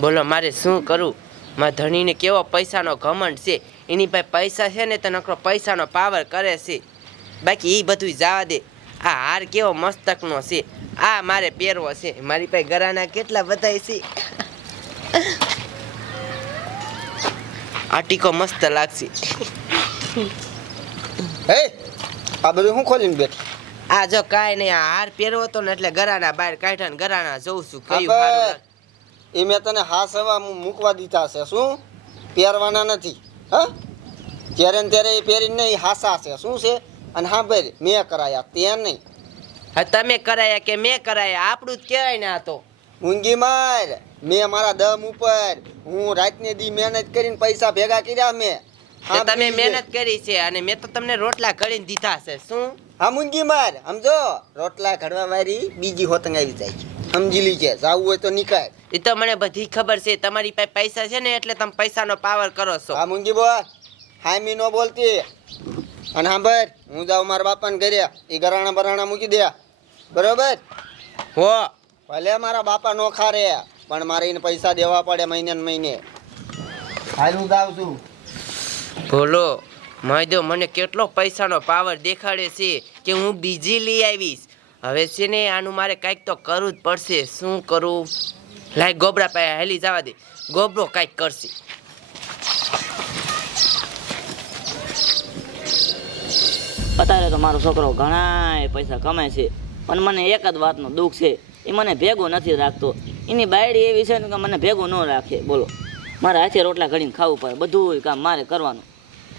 બોલો મારે શું કરું? મારા ધણીને કેવો પૈસાનો ઘમંડ છે? એની પાસે પૈસા છે ને તો નકરો પૈસાનો પાવર કરે છે. બાકી એ બધું જવા દે. આ હાર કેવો મસ્તકનો છે? આ મારે પહેરવો છે. મારી પાસે ગરાના કેટલા બધા છે? આ ટીકો મસ્ત લાગશે. હે? આ બધું હું ખોલીને બેઠી? આ જો કાંઈ નહીં આ હાર પહેરવો તો ને એટલે ગરાના બહાર કાઢ્યા ને ગરાના જોઉં છું. કયું. એ મેં તને હા સવા મૂકવા દીધા છે શું? પહેરવાના નથી હા? ત્યારે ને ત્યારે એ પહેરીને નહીં હાસા છે શું છે? અને હા ભાઈ મેં કરાયા તે નહીં. હા તમે કરાયા કે મેં કરાયા? આપણું જ કહેવાય ને આ તો. ઊંઘી માર મેં મારા દમ ઉપર. હું રાતને દી મહેનત કરીને પૈસા ભેગા કર્યા મેં. હા, તમે મહેનત કરી છે અને મેં તો તમને રોટલા ઘડીને દીધા છે શું? હા મૂંગી માર. સમજો રોટલા ઘડવા વાળી બીજી હોતંગ આવી જાય. છે સમજી લીજે જાવું હોય તો નીકળે. એ તો મને બધી ખબર છે તમારી પાસે પૈસા છે ને એટલે તમે પૈસાનો પાવર કરો છો. હા મૂંગી બોલ હામી નો બોલતી. અને સાંભળ હું જાઉં મારા બાપાને ઘરે. એ ગરાણા બરાણા મૂકી દે. બરોબર? હો. ભલે મારા બાપા નો ખારે પણ મારે એને પૈસા દેવા પડે મહિને મહિને. હાલ હું જાઉં છું. ભોલો માયદો મને કેટલો પૈસાનો પાવર દેખાડે છે કે હું બીજી લઈ આવીશ. હવે છે ને આનું મારે કાંઈક તો કરવું જ પડશે. શું કરું? લાય ગોબરા પાસે હેલી જવા દે. ગોબરો કાંઈક કરશે. અત્યારે તો મારો છોકરો ઘણા પૈસા કમાય છે, પણ મને એક જ વાતનું દુઃખ છે. એ મને ભેગો નથી રાખતો. એની બાયડી એવી છે ને કે મને ભેગો ન રાખે. બોલો. મારે હાથે રોટલા ઘડીને ખાવું પડે. બધું કામ મારે કરવાનું.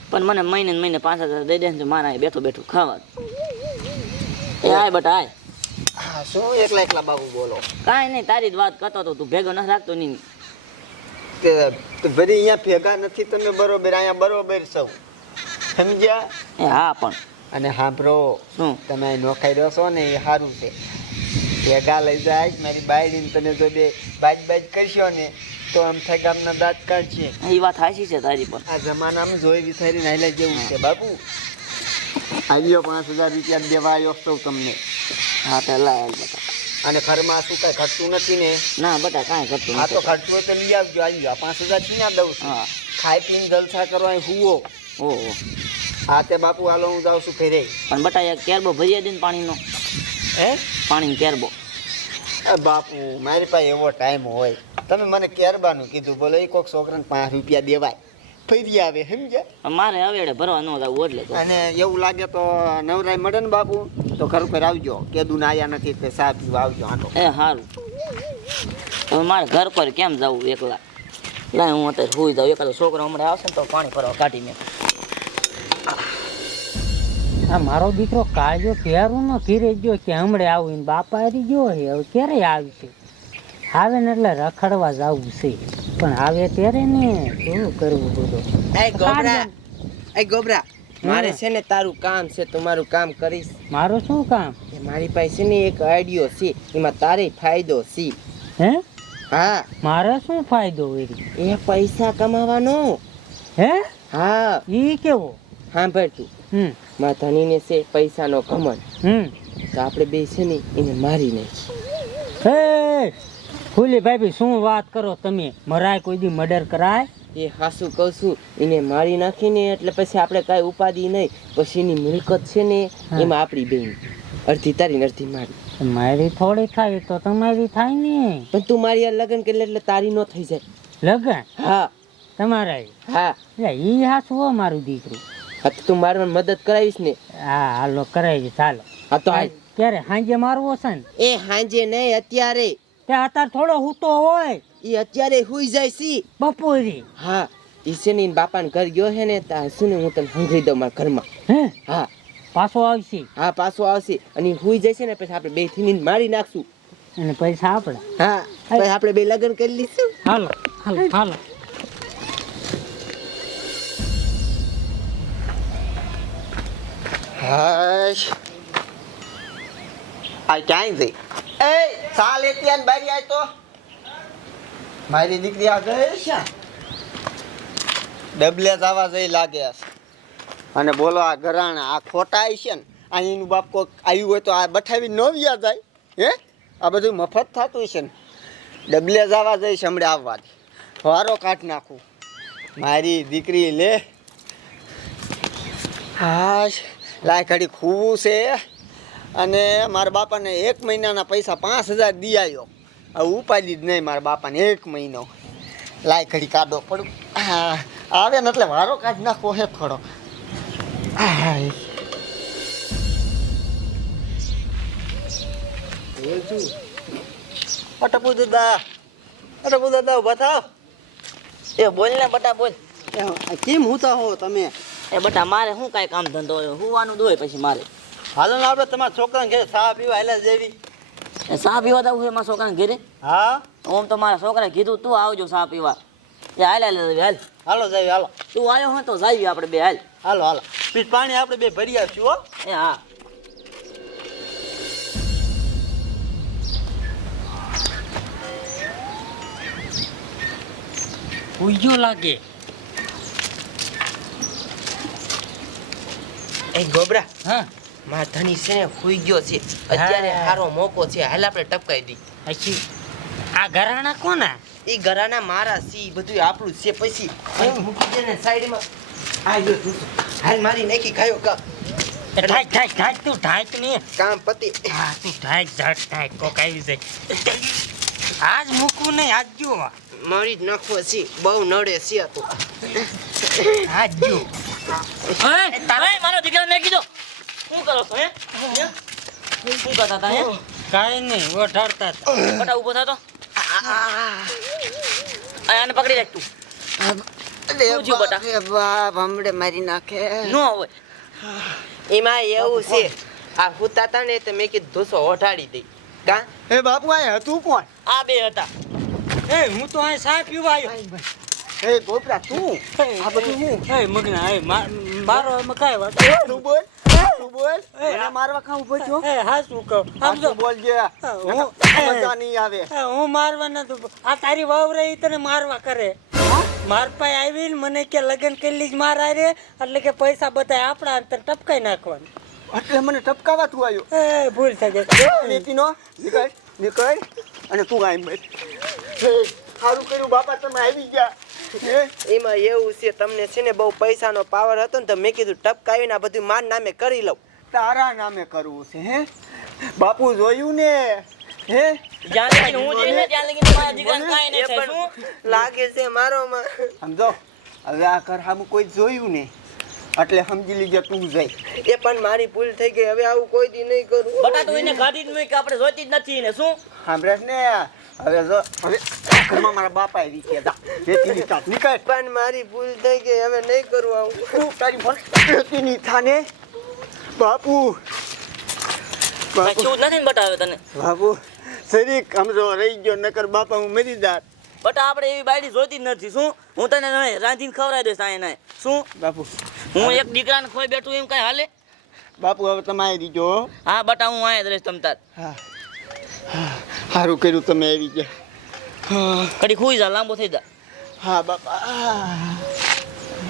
પણ મને મહિને મહિને પાંચ હજાર દઈ દે ને મારે બેઠો બેઠું ખાવાનું. એ આય બટા આય હા શું એકલા એકલા બાબુ બોલો? કાંઈ નહીં તારી જ વાત કરતો તો તું ભેગો નથી રાખતો નહીં કે ભરી અહીંયા ભેગા નથી તમે બરોબર અહીંયા બરોબર સૌ. સમજ્યા? એ હા પણ. અને સાંભળો શું? તમે નોખાઈ રહ્યો છો ને એ સારું છે. ભેગા લઈ જાય મારી બાયડીને તમે જો બે બાજ બાજ કરશો ને તો આમ થાય ગામના દાંત કાઢશે એ વાત હાશી છે તારી પણ. આ જમાનામાં જોઈ વિચારીને હાલે જેવું છે બાપુ આવ્યો પાંચ હજાર રૂપિયા દેવા આવ્યો સૌ તમને. હા તો લાય બટા અને ઘરમાં શું કાંઈ ખર્ચું નથી ને? ના બટા કાંઈ ખર્ચું આ તો ખર્ચો તો લઈ આવજો આવી આ પાંચ હજારથી ના દઉં છું. હા. ખાઈ પીને જલસા કરવા હુવો ઓહો આ તે બાપુ હાલો હું જાઉં છું ફેરે પણ બટા એક કેરબો ભરી દે ને પાણીનો. હે? પાણીનો કેરબો. બાપુ મારી પાસે એવો ટાઈમ હોય. તમે મને કેરબાનું કીધું બોલો એ કોઈક છોકરાને પાંચ રૂપિયા દેવાય. ફરી આવે સમજ્યા? મારે હવે ભરવા ન જવું એટલે અને એવું લાગે તો નવરાય મળે ને બાપુ? તો ઘર પર આવજો. કેદું ના આયા નથી તે પીવા આવજો આટો. એ સારું હવે મારે ઘર પર કેમ જવું એકલા? ના હું અત્યારે સુઈ જાઉં. એકાદો છોકરો હમણાં આવશે ને તો પાણી ભરવા કાઢી મેં. આ મારો દીકરો કાળજો ક્યારું ન ઘીરે ગયો કે હમણે આવું ને બાપા હારી ગયો હવે ક્યારે આવશે? આવે ને એટલે રખડવા જવું છે. પણ આવે ત્યારે ને શું કરવું બધું? એ ગોબરા એ ગોબરા મારે છે ને તારું કામ છે તો મારું કામ કરીશ. મારું શું કામ? એ મારી પાસે ને એક આઈડિયો છે એમાં તારે ફાયદો છે. હે? હા. મારે શું ફાયદો વેરી એ પૈસા કમાવાનો. હે? હા. ઈ કેવો? સાંભળ તું. હમ. મારા ધણીને છે પૈસાનો કમન. હમ. તો આપણે બે છે ને એને મારી નાખી હે! ફૂલી ભાભી શું વાત કરો તમે? મરાય કોઈ દી મર્ડર કરાય? એ હાસું કહું છું એને મારી નાખીને એટલે પછી આપણે કાંઈ ઉપાધિ નહીં. પછી એની મિલકત છે ને એમાં આપણી બેન. અડધી તારી ને અડધી મારી. મારી થોડી થાય તો તમારી થાય ને. પણ તું મારી આ લગ્ન કરી એટલે તારી ન થઈ જાય. લગન? હા. તમારા હા. એટલે ઈ હાસું હો મારું દીકરું. હા તો તું મારી મદદ કરાવીશ ને. હા હાલો કરાવીશ ચાલો. હા તો ક્યારે? સાંજે મારવો છે ને? એ હાંજે નહીં અત્યારે. તે અત્યારે થોડો હૂતો હોય. એ અત્યારે હુઈ જાય સી. બપોરી. હા ઈ છે ને બાપાને ઘર ગયો છે ને તા શું હું તને હંગરી દઉં મારા ઘરમાં. હે? હા. પાછો આવશે. હા પાછો આવશે. અને હુઈ જશે ને પછી આપણે બે થીની મારી નાખશું. અને પૈસા આપણે હા પછી આપણે બે લગ્ન કરી લઈશું. હાલો હાલો હાલો. હાશ. આ ક્યાંય જઈ એ! ચાલ એથી બારી આય તો મારી દીકરી આ ગઈ છે ડબલે જવા જઈ લાગે અને બોલો આ ઘરાણા, આ ખોટા છે ને એનું બાપ કોઈક આવ્યું હોય તો આ બઠાવી ન વ્યા જાય, હે? આ બધું મફત થતું છે ને. ડબલે જવા જઈશ હમણાં આવવા વારો કાઢ નાખું. મારી દીકરી લે. હા લાય ઘડી ખૂવું છે. અને મારા બાપાને એક મહિનાના પૈસા પાંચ હજાર દી આવ્યો હવે ઉપાડી જ નહીં મારા બાપાને એક મહિનો. લાય ઘડી કાઢો પણ હા, આવે ને એટલે વારો કાઢી નાખો હે થોડો. અટપુ દાદા. અટપુ દાદા ઊભા થાવ. એ બોલ ને બટા બોલ. કેમ હુતા હો તમે? એ બટા મારે શું કાંઈ કામ ધંધો હોય? હુવાનું દોય પછી મારે. હાલો ને આપણે તમારા છોકરાને ઘરે ચા પીવા એટલે દેવી. એ ચા પીવા તો છે મારા છોકરાને ઘરે? હા? ઓમ તો મારા છોકરાએ કીધું તું આવજો ચા પીવા. એ હાલ હાલ હાલ. હાલ જાય હાલો. તું આવ્યો હોય તો જાય આપણે બે હાલ. હાલો હાલો. પીઠ પાણી આપણે બે ભરી આવશું હો. એ હા. ઉઈજો લાગે. એ ગોબરા. હા. મારા ધણી છે ને હોઈ ગયો છે. અત્યારે સારો મોકો છે. હાલ આપણે ટપકાઈ દી પછી આ ઘરાણા કોના? એ ઘરાણા મારા સી બધું આપણું છે. પછી મૂકી દે ને સાઈડમાં. આ જો તું હાલ મારી નાખી ખાયો કા. ઢાક ઢાક ઢાક તું ઢાક ને કામ પતિ. હા તું ઢાક ઢાક ઢાક કોક આવી જાય. આજ મૂકવું નહીં આજ જો. મારી જ નાખવો છે. બહુ નડે છે આ તો. આજ જો. તારે મારો દીકરો મેં કીધું શું કરો છો હે? હે? શું કરતા હતા હે? કાંઈ નહીં ઓઢાડતા હતા. બટા ઊભો થતો આને પકડી રાખ તું. શું થયું બટા? બાપ હમણે મારી નાખે. નો હોય. એમાં એવું છે આ હુતા તા ને તો મેં કીધું ધોસો ઓઢાડી દઈ. કા? એ બાપુ આ હતું કોણ? આ બે હતા. એ હું તો અહીં સાહેબ પીવા આવ્યો એ ગોપરા તું? આ બધું હું? એ મગના એ મારો એમાં કાંઈ વાત બોલ. તું બોલ. મને મારવા કાં ઊભો છો એ હા શું કહું સમજો બોલજે હું- મજા નહીં આવે. હું મારવા નતું આ તારી વાવ રહી તને મારવા કરે. માર પાસે આવીને મને કે લગન કરી જ માર રે એટલે કે પૈસા બધા આપણા અંતર ટપકાઈ નાખવાનું. એટલે મને ટપકાવા તું આવ્યો. એ ભૂલ થઈ ગઈ. નીતિનો નીકળ નીકળ અને તું આમ બેઠ સારું કર્યું બાપા તમે આવી ગયા. એમાં એવું છે તમને છે ને બહુ પૈસાનો પાવર હતો ને તો મેં કીધું ટપકાવીને આ બધું માર નામે કરી લઉં. તારા નામે કરવું છે હે? બાપુ જોયું ને? હે? જ્યાં હું જઈને ત્યાં લગીને મારા દીકરાને કાંઈ નહીં થાય લાગે છે મારો માં સમજો હવે આ કર હામું કોઈ જોયું નહીં એટલે સમજી લીજે તું જઈ. એ પણ મારી ભૂલ થઈ ગઈ હવે આવું કોઈ દી નહીં કરું. બટા તું એને કાઢી જ મૂક કે આપણે જોઈતી જ નથી ને શું? સાંભળે ને હવે જો હવે ઘરમાં મારા બાપા આવી ગયા. જા બેટીની સાથ નીકળ. પણ મારી ભૂલ થઈ ગઈ હવે નહીં કરું આવું. તું તારી ફોન બેટીની થાને. બાપુ. બાપુ. નથી બતાવે બટા હવે તને? બાપુ શરીક કમજો રહી ગયો નકર બાપા હું મરી જાત. બટા આપણે એવી બાયડી જોતી જ નથી શું? હું તને નહીં રાંધીને ખવડાવી દઈશ એને શું? બાપુ. હું એક દીકરાને ખોઈ બેઠું એમ કાંઈ હાલે? બાપુ હવે તમે આવી દીજો હા બટા હું આયા જ રહીશ તમ તાર. હા. હા, સારું કર્યું તમે આવી ગયા. હા કડી ખુઈ જા લાંબો થઈ જા હા બાપા.